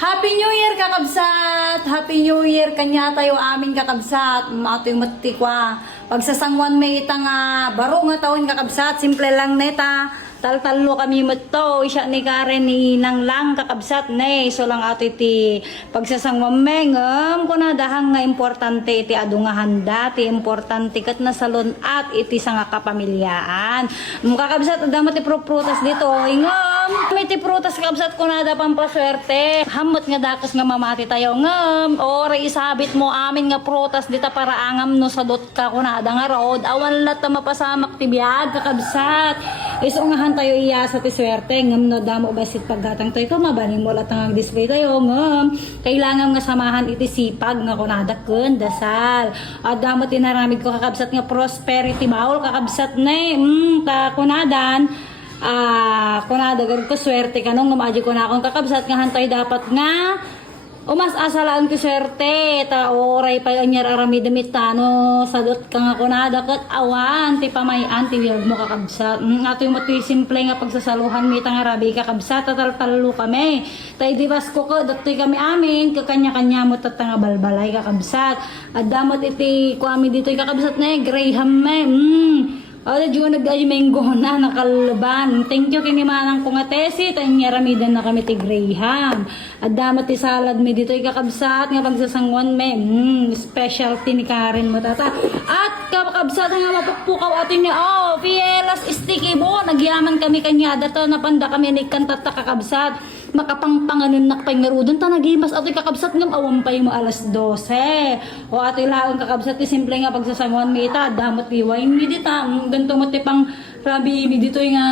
Happy New Year kakabsat! Happy New Year kanya tayo amin kakabsat. Ato yung matikwa. Pagsasangwan may itang baro nga taon kakabsat. Simple lang neta. Tal-talo kami mato. Isya ni Karen ni nang lang kakabsat ne. So lang ato iti pagsasangwan mengem. Kuna dahang nga importante iti adu nga handa. Ti importante kat na salon at iti sa nga kapamilyaan. Kakabsat adamat ti prutas dito. Ingem. May ti prutas kakabsat kuna da pampaswerte. Hamot nga dakas nga mamati tayo ngem. Ora isabit mo amin nga prutas dita para angam no sadot ka kuna da nga road. Awan lat mapasamak ti biag kakabsat. Isungahan tayo iya sa ti swerte ngem no damo basit paggatang tayo ko mabaning mo latang display tayo ngem. Kailangan nga samahan iti sipag nga kunada ken dasal. At damo tinaramid ko kakabsat nga prosperity baul kakabsat ne. Ta kunadan kunada gan ko swerte kanong ngamaji ko na akong kakabsat nga hantay dapat nga umas asalaan ko swerte ta oray pa anyar arami damit tano sadot ka nga kunada ket awan ti pamayan ti wiyag mo kakabsat ato yung matoy simple nga pagsasaluhan mi tang arabi kakabsat tataltalo kami tay di basko ko datoy kami amin kakanya-kanya mo tatanga balbalay kakabsat at damot iti kuami dito kakabsat na Graham me Ada juga nag-ay menggo na nakalban. Thank you kini manang ko nga tesi tanya ramidan na kami ti Graham. At damat ti salad mi dito ikakabsat nga pagsasangwan me. Specialty ni Karen mo tata. At kakabsat nga mapukpukaw atin niya. Oh, Fielas sticky bo. Nagyaman kami kanya dato napanda kami ni kantata kakabsat. Makapangpanganon nakpay nga rudon ta nagimas ato'y kakabsat ngam awampay mo alas 12. O ato'y laon kakabsat ti simple nga pagsasangwan mi ita damot ti wine mi dita ganto mo ti pang rabi mi dito'y nga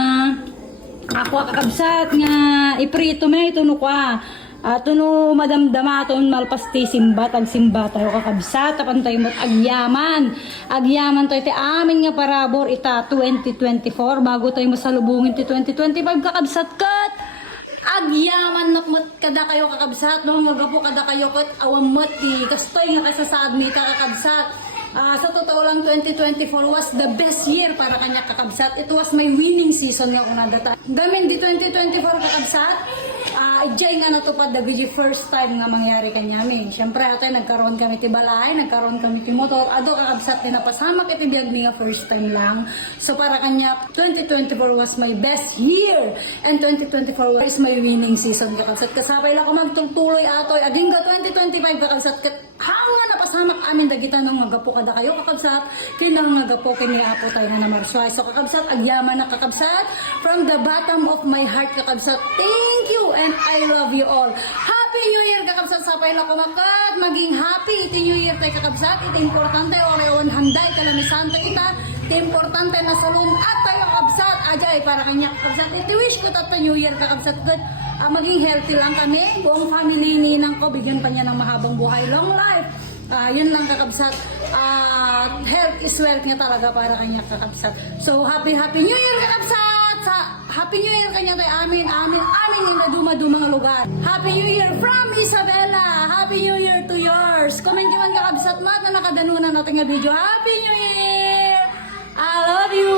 ako kakabsat nga iprito me ituno kwa tuno madamdama aton malpas ti simbat ag simbat tayo kakabsat tapan tayo mo't agyaman tayo ti amin nga parabor ita 2024 bago tayo masalubungin ti 2025 kakabsat kat agyaman nakmat kada kayo kakabsat no magapo kada kayo ket awamot ti kastoy nga kasasad mi kakabsat. Sa totoo lang 2024 was the best year para kanya kakabsat. It was my winning season nga kuna data. Gamin di 2024 kakabsat. Ijay nga natupad the very first time nga mangyari kanya mi. Syempre atay nagkaroon kami ti balay, nagkaroon kami ti motor. Ado kakabsat na napasamak iti biag mi nga first time lang. So para kanya 2024 was my best year and 2024 is my winning season kakabsat. Kasabay lang ko magtultuloy atoy adinga 2025 kakabsat ket hanga napasamak amin dagitan ng magapo kada kayo kakabsat kinang nagapo kini apo tayo na namarsway. So kakabsat agyaman na kakabsat from the bottom of my heart kakabsat. Thank you and I love you all. Happy New Year kakabsat sapay la kumakat maging happy iti New Year tay kakabsat iti importante oreon handay kalamisan tay ita iti importante na salon at tayo kakabsat ajay para kanya kakabsat iti wish ko tata New Year kakabsat good maging healthy lang kami buong family ni nang ko bigyan pa niya ng mahabang buhay long life. Yun lang kakabsat. Health is wealth nga talaga para kanya kakabsat. So happy New Year kakabsat. Sa Happy New Year kanya kay amin yung naduma-dumang lugar. Happy New Year from Isabela. Happy New Year to yours. Comment man kakabsat mat na nakadanunan natin nga video. Happy New Year. I love you.